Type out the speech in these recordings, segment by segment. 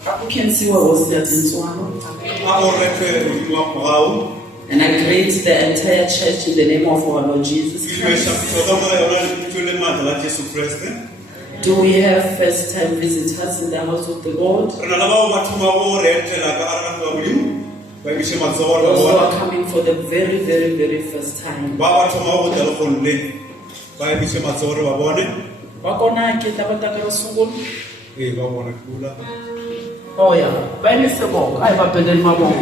You can see what was that in Tswana. And I greet the entire church in the name of our Lord Jesus Christ. Do we have first-time visitors in the house of the Lord? Those who are coming for the very, very, very first time. Oh yeah, when is the walk? I have been in my walk.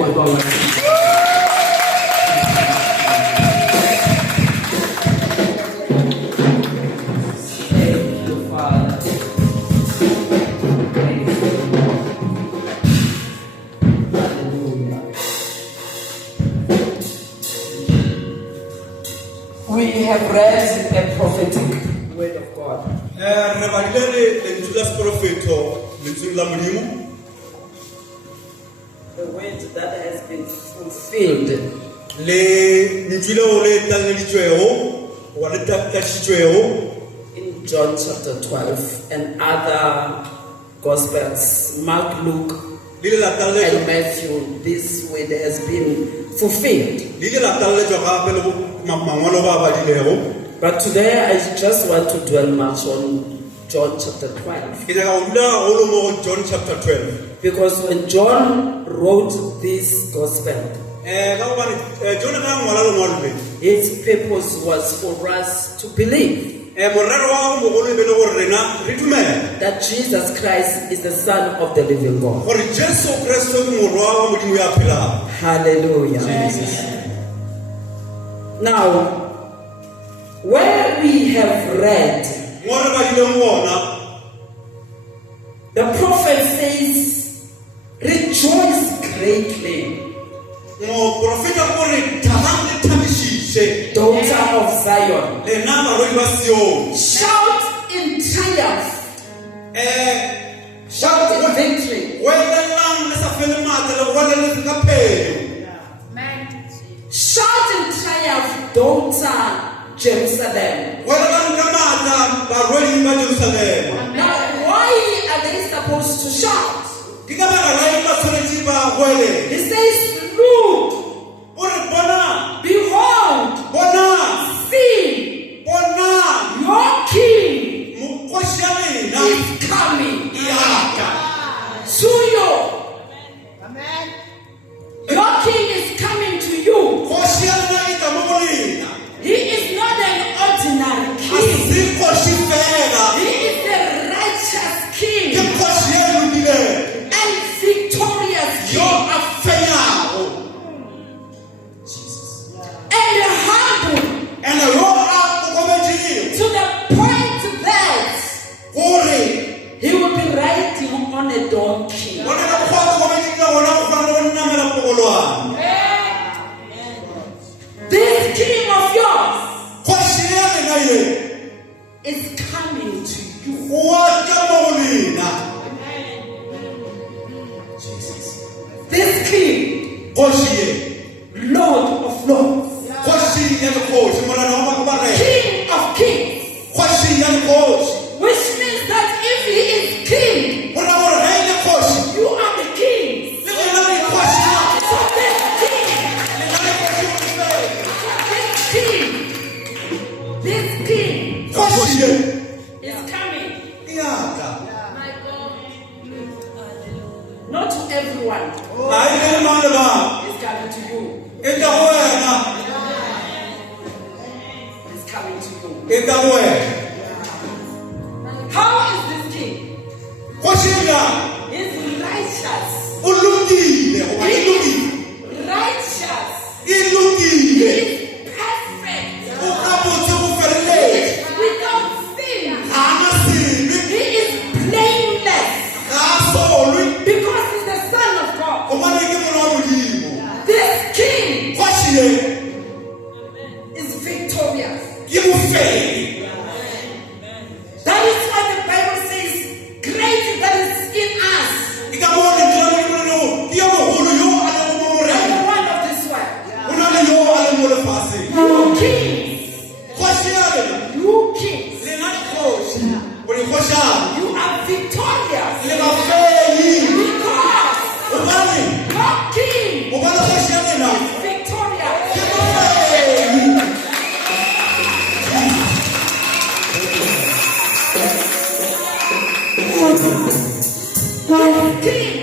Thank you, Father. Hallelujah. We have read the prophetic word of God. The word that has been fulfilled. In John chapter 12 and other Gospels, Mark, Luke, and Matthew, this word has been fulfilled. But today I just want to dwell much on John chapter 12. Because when John wrote this gospel, its purpose was for us to believe that Jesus Christ is the Son of the living God. Hallelujah. Jesus. Now, where we have read, the prophet says, rejoice greatly, daughter of Zion. Shout in triumph. Shout in victory. Shout in triumph, daughter Jerusalem. Now, why are they supposed to shout? He says, look, behold, see, your king is coming to you. Your king is coming to you. He is not an ordinary king. He is the righteous king and victorious king. And humble to the point that he will be riding on a donkey. This king of yours is coming to you. This king, Lord of lords, King of kings, which means that if he is king, you are the king. So this king is coming. Not to everyone. It's coming to you. It's coming to you. How is this king? He's righteous. He is righteous. He is perfect. He is without sin. He is blameless. Because he's the Son of God. This king is victorious. That is why the Bible says, great that is in us The king